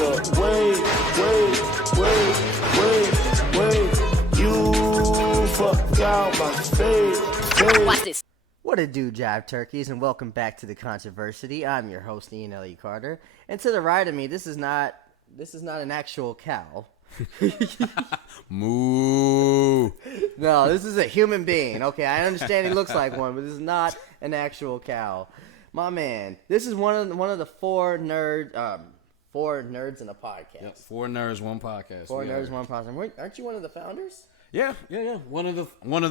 nigga. Wait. You fucked out my face. Watch this. What it do, jive turkeys, and welcome back to the Controversy. I'm your host, Ian Elliott-Carter, and to the right of me, this is not an actual cow. Moo. No, this is a human being. Okay, I understand he looks like one, but this is not an actual cow. My man, this is one of the four nerds in a podcast. Yep, 4 nerds, 1 podcast. Four nerds, one podcast. Aren't you one of the founders? Yeah. One of the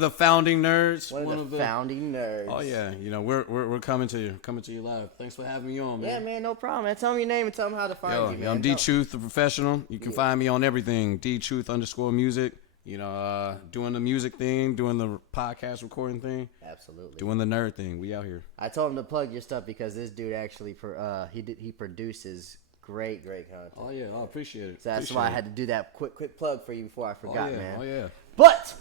founding nerds. One of the founding nerds. Oh yeah, we're coming to you live. Thanks for having me on, man. Yeah, man, no problem, man. Tell me your name and tell them how to find you, man. I'm D Truth, the professional. You can find me on everything. D_Truth_music. Doing the music thing, doing the podcast recording thing. Absolutely. Doing the nerd thing. We out here. I told him to plug your stuff because this dude actually he produces great content. Oh yeah, I appreciate it. So that's why I had to do that quick plug for you before I forgot, man. Oh yeah. But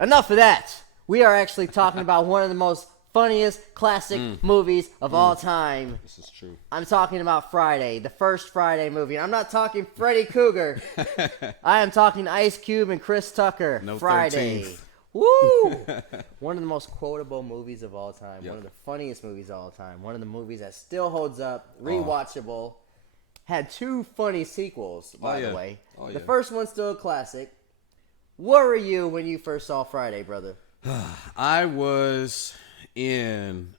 enough of that. We are actually talking about one of the most funniest classic movies of all time. This is true. I'm talking about Friday, the first Friday movie. I'm not talking Freddy Krueger. I am talking Ice Cube and Chris Tucker. No Friday. 13th. Woo! One of the most quotable movies of all time. Yep. One of the funniest movies of all time. One of the movies that still holds up. Rewatchable. Had 2 funny sequels, by the way. The first one's still a classic. Where were you when you first saw Friday, brother? I was in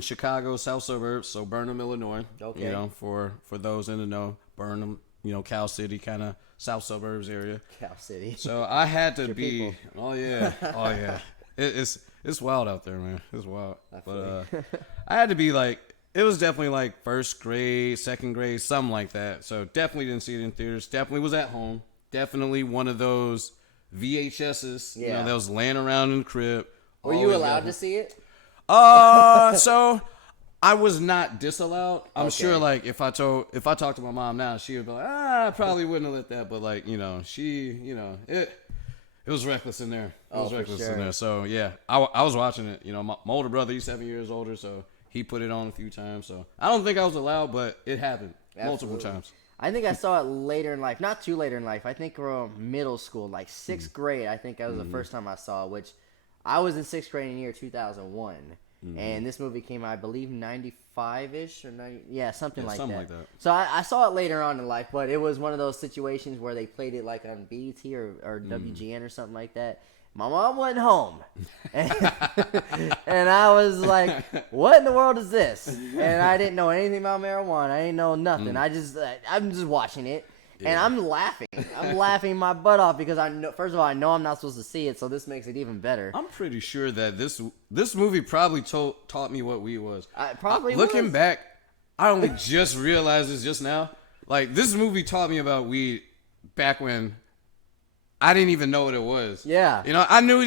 Chicago, South Suburbs, so Burnham, Illinois. Okay. For those in the know, Burnham, Cal City, kind of South Suburbs area. Cal City. So I had to be. people. Oh yeah. It's wild out there, man. It's wild. But I had to be like. It was definitely like first grade, second grade, something like that. So definitely didn't see it in theaters. Definitely was at home. Definitely one of those VHSs, that was laying around in the crib. Were you allowed to see it? So I was not disallowed. I'm sure, like if I talked to my mom now, she would be like, I probably wouldn't have let that. But like, it was reckless in there. It was reckless in there. So yeah, I was watching it. My older brother, he's 7 years older, so he put it on a few times. So I don't think I was allowed, but it happened multiple times. I think I saw it later in life. Not too later in life. I think around middle school, like 6th grade. I think that was the first time I saw it, which I was in 6th grade in the year 2001. And this movie came out, I believe, 95-ish or 90, something like that. So I saw it later on in life, but it was one of those situations where they played it like on BET or WGN or something like that. My mom wasn't home, and I was like, "What in the world is this?" And I didn't know anything about marijuana. I didn't know nothing. I'm just watching it, and I'm laughing. I'm laughing my butt off because I know. First of all, I know I'm not supposed to see it, so this makes it even better. I'm pretty sure that this movie probably taught me what weed was. Looking back, I only just realized this just now. Like this movie taught me about weed back when I didn't even know what it was. Yeah. I knew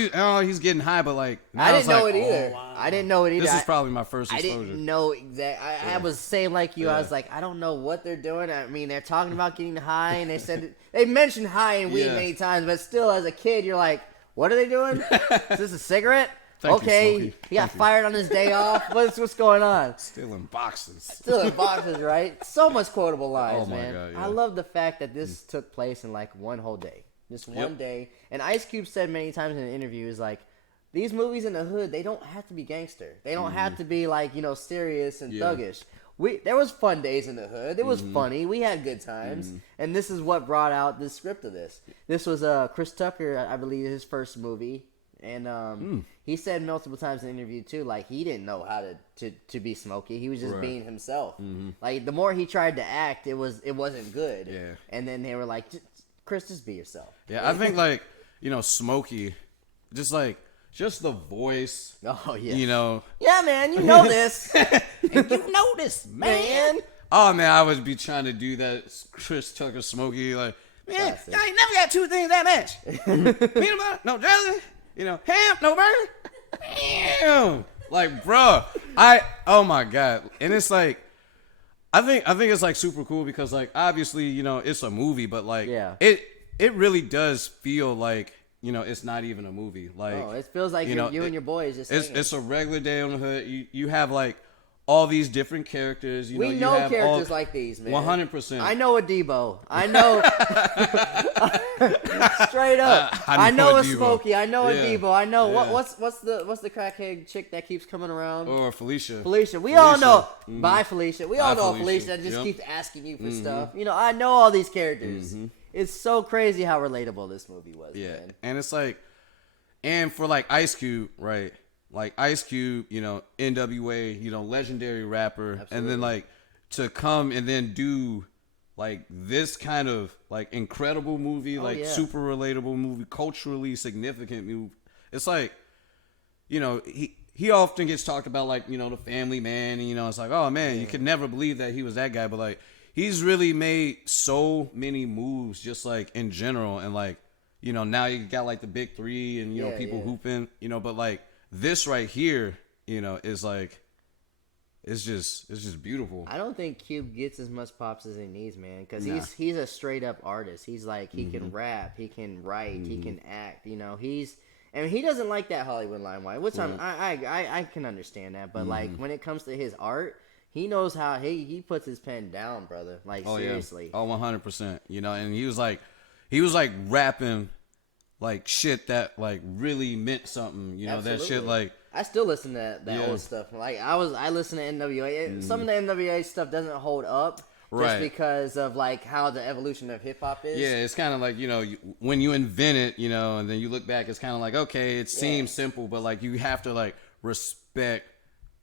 he's getting high, but like I didn't know it either. Oh, wow. I didn't know it either. This is probably my first exposure. I didn't know exactly. I was saying like you. I was like, I don't know what they're doing. I mean, they're talking about getting high, and they mentioned high and weed many times, but still, as a kid, you're like, what are they doing? Is this a cigarette? Thank you, he got fired on his day off. What's going on? Still in boxes, right? So much quotable lines, oh my man. God, yeah. I love the fact that this took place in like one whole day. Just one day. And Ice Cube said many times in interviews, like, these movies in the hood, they don't have to be gangster. They don't have to be, like, serious and thuggish. There was fun days in the hood. It was funny. We had good times. And this is what brought out the script of this. This was Chris Tucker, I believe, his first movie. And he said multiple times in the interview, too, like, he didn't know how to be Smokey. He was just being himself. Like, the more he tried to act, it wasn't good. Yeah. And then they were like, Chris, just be yourself. Yeah, I think like, Smokey, just the voice. Oh yeah. Yeah, man, you know this. And you know this, man. Oh man, I would be trying to do that Chris Tucker Smokey, like, man, I ain't never got 2 things that match. Peanut butter, no jelly, ham, no burger. Damn. Like, bro, oh my God. And it's like, I think it's like super cool because like obviously it's a movie, but like it really does feel like it's not even a movie. Like it feels like you and your boys just. It's a regular day on the hood. You have like all these different characters. You know, we you know have characters like these, man. 100%. I know a Debo. I know straight up. I know a Smokey. I know a Debo. I know what's the crackhead chick that keeps coming around? Or Felicia. We all know. Bye, Felicia. We all know Felicia that just keeps asking you for stuff. You know, I know all these characters. It's so crazy how relatable this movie was. Yeah, man. and it's like, and for like Ice Cube, right? Like Ice Cube, you know, NWA, you know, legendary rapper. Absolutely. And then like to come and then do like this kind of like incredible movie, super relatable movie, culturally significant movie. It's like, you know, he often gets talked about like, you know, the family man, and you know, it's like, oh man, you could never believe that he was that guy, but like he's really made so many moves just like in general, and like, you know, now you got like the big three and you know, people hooping, you know, but like this right here, you know, is like, it's just beautiful. I don't think Cube gets as much pops as he needs, man, because he's a straight up artist. He's like, he can rap, he can write, he can act. You know, he doesn't like that Hollywood limelight, which I can understand that. But like when it comes to his art, he knows how he puts his pen down, brother. Like seriously. Yeah. Oh, 100%. You know, and he was like rapping like shit that like really meant something, you know. Absolutely. That shit like I still listen to that old stuff. Like I listen to NWA. Some of the NWA stuff doesn't hold up just because of like how the evolution of hip hop is. Yeah, it's kind of like, you know, when you invent it, you know, and then you look back, it's kind of like, okay, it seems simple, but like you have to like respect,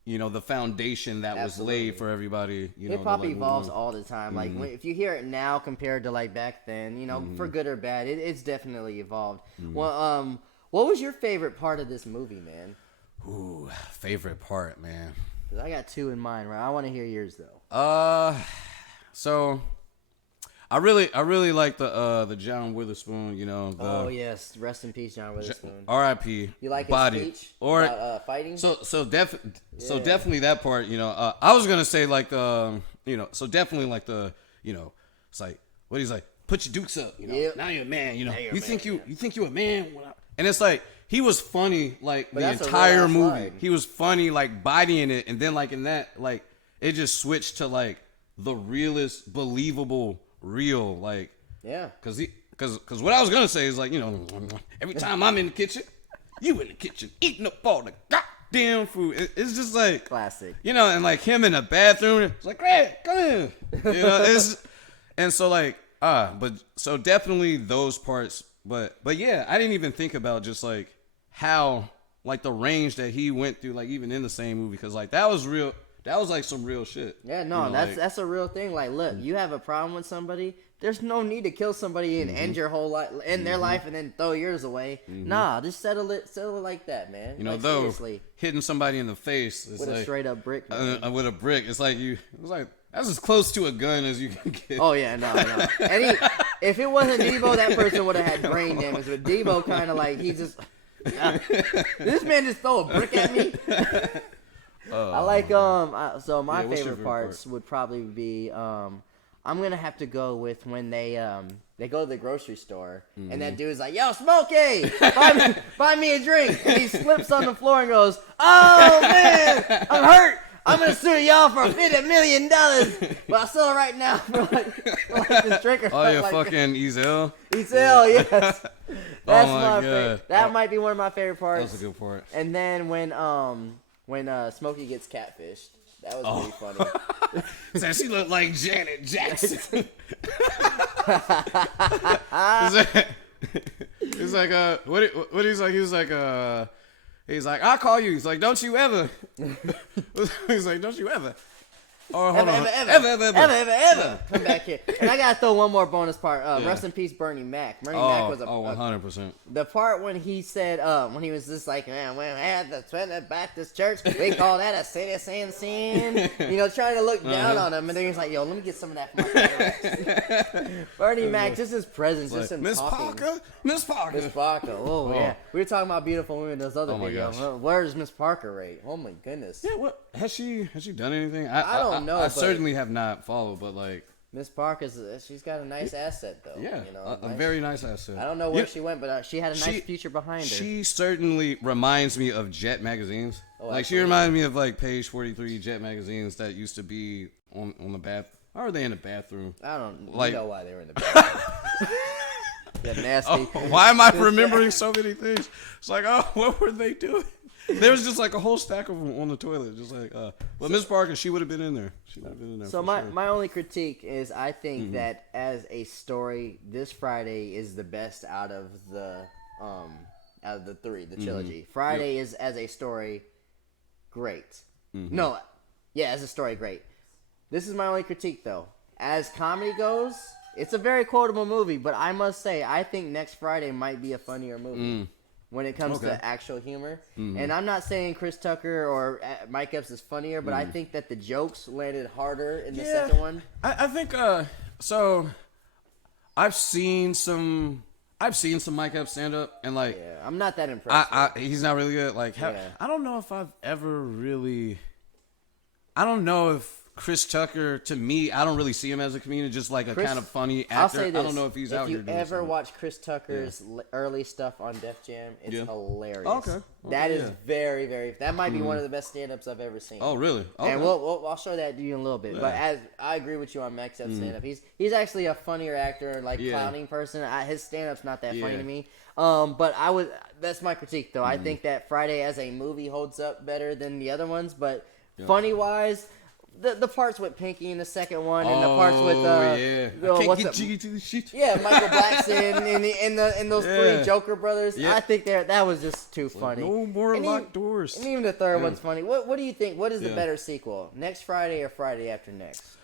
you know, the foundation that was laid for everybody. You know, hip hop evolves all the time. Like if you hear it now compared to like back then, you know, for good or bad, it's definitely evolved. Well, what was your favorite part of this movie, man? Ooh, favorite part, man. 'Cause I got two in mind, right? I want to hear yours though. So I really like the John Witherspoon, you know. Oh yes, rest in peace, John Witherspoon. R.I.P. You like body. his speech or about fighting? So definitely that part, you know. I was gonna say like you know, so definitely like the, you know, it's like what he's like, put your dukes up, you know. Now you're a man, you know. You think you're a man, and it's like he was funny like the entire movie. Line. He was funny like bodying it, and then like in that like it just switched to like the realest, believable. Real, like, because what I was gonna say is like, you know, every time I'm in the kitchen, you in the kitchen eating up all the goddamn food. It's just like classic, you know, and like him in the bathroom, it's like, Greg, come in, you know, and so like, but so definitely those parts, but yeah, I didn't even think about just like how like the range that he went through, like even in the same movie, because like that was real. That was like some real shit. Yeah, no, you know, that's a real thing. Like, look, you have a problem with somebody. There's no need to kill somebody and end your whole life, end their life, and then throw yours away. Nah, just settle it like that, man. You know, like, though seriously. Hitting somebody in the face is with like, a straight up brick. With a brick, it's like that's as close to a gun as you can get. Oh yeah, no. And if it wasn't Debo, that person would have had brain damage. But Debo kind of like he just, this man just throw a brick at me. I like so my favorite parts would probably be I'm gonna have to go with when they go to the grocery store and that dude's like, yo, Smokey, buy me a drink, and he slips on the floor and goes, oh man, I'm hurt, I'm gonna sue y'all for $50 million, but I'll sell it right now for like this drink or oh yeah, like fucking Ezel, yes. That's my favorite. That might be one of my favorite parts. That's a good part. And then when Smokey gets catfished, that was pretty funny. So she looked like Janet Jackson. It's like what he's like. He was like he's like, I'll call you. He's like, don't you ever. He's like, don't you ever. Oh, hold on. Ever. Come back here. And I gotta throw one more bonus part. Rest in peace, Bernie Mac. Bernie Mac was 100%. The part when he said, when he was just like, man, when I had the Trinity Baptist Church, we call that a citizen sin. You know, trying to look down on him, and then he's like, yo, let me get some of that for my cigarettes. Bernie Mac, just his presence, just him talking. Miss Parker. Oh yeah. We were talking about beautiful women in those other videos. Where does Miss Parker rate? Oh my goodness. Yeah. What has she done anything? I don't know. I certainly have not followed, but like Miss Parker's she's got a nice asset though. Yeah, you know, a very nice asset. I don't know where she went, but she had a nice future behind her. She certainly reminds me of Jet magazines. Oh, like she reminds me of like page 43 Jet magazines that used to be on the bath. How are they in the bathroom? I don't like, know why they were in the bathroom. That nasty. Oh, why am I remembering so many things? It's like, oh, what were they doing? There was just like a whole stack of them on the toilet, just like. But Miss Parker, she would have been in there. She would have been in there. So my only critique is I think that as a story, this Friday is the best out of the three, the trilogy. Friday is as a story, great. No, yeah, as a story, great. This is my only critique though. As comedy goes, it's a very quotable movie, but I must say I think Next Friday might be a funnier movie. When it comes to actual humor. And I'm not saying Chris Tucker or Mike Epps is funnier, but I think that the jokes landed harder in the second one. I think, so I've seen some Mike Epps stand up and like. Yeah, I'm not that impressed. He's not really good. Like, I don't know if I've ever really, I don't know if Chris Tucker, to me, I don't really see him as a comedian, just like a kind of funny actor. I'll say this, I don't know if he's out here doing If you ever something. watch Chris Tucker's early stuff on Def Jam, it's hilarious. Okay. That is very, very, that might be one of the best stand-ups I've ever seen. Oh, really? Okay. And I'll show that to you in a little bit. But as I agree with you on Mike Epps' stand-up. He's actually a funnier actor, like clowning person. His stand-up's not that funny to me. But that's my critique, though. I think that Friday as a movie holds up better than the other ones, but funny-wise, the parts with Pinky in the second one, and the parts with Michael Blackson and those three Joker brothers. Yeah. I think that was just too funny. No more locked doors. And even the third one's funny. What do you think? What is the better sequel? Next Friday or Friday After Next?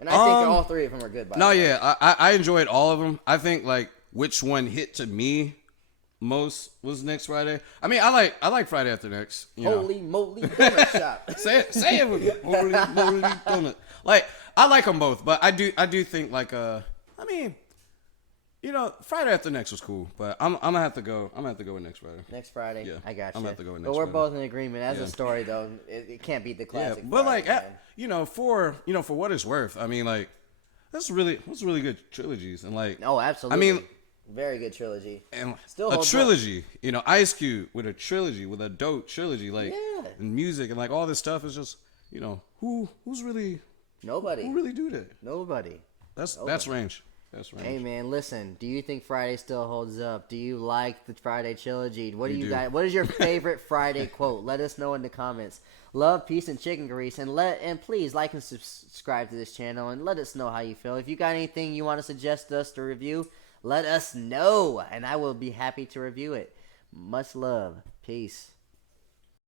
And I think all three of them are good. I enjoyed all of them. I think like which one hit to me most was Next Friday. I mean, I like Friday After Next. Holy moly donut shop. Say it with me. Holy moly donut. Like I like them both, but I do think like I mean, Friday After Next was cool, but I'm gonna have to go. I'm gonna have to go with Next Friday. Next Friday. Yeah, I got you. I'm gonna have to go with Next But we're Friday. both in agreement. As a story though, it can't beat the classic. Yeah, but Friday, for what it's worth, I mean like that's really good trilogies and like. Oh, absolutely. I mean. Very good trilogy. And still a trilogy, Ice Cube with a trilogy, with a dope trilogy, like and music and like all this stuff is just, who's really nobody. Who really do that? Nobody. That's range. That's range. Hey man, listen. Do you think Friday still holds up? Do you like the Friday trilogy? What do you guys? What is your favorite Friday quote? Let us know in the comments. Love, peace, and chicken grease, and please like and subscribe to this channel and let us know how you feel. If you got anything you want to suggest us to review, let us know, and I will be happy to review it. Much love. Peace.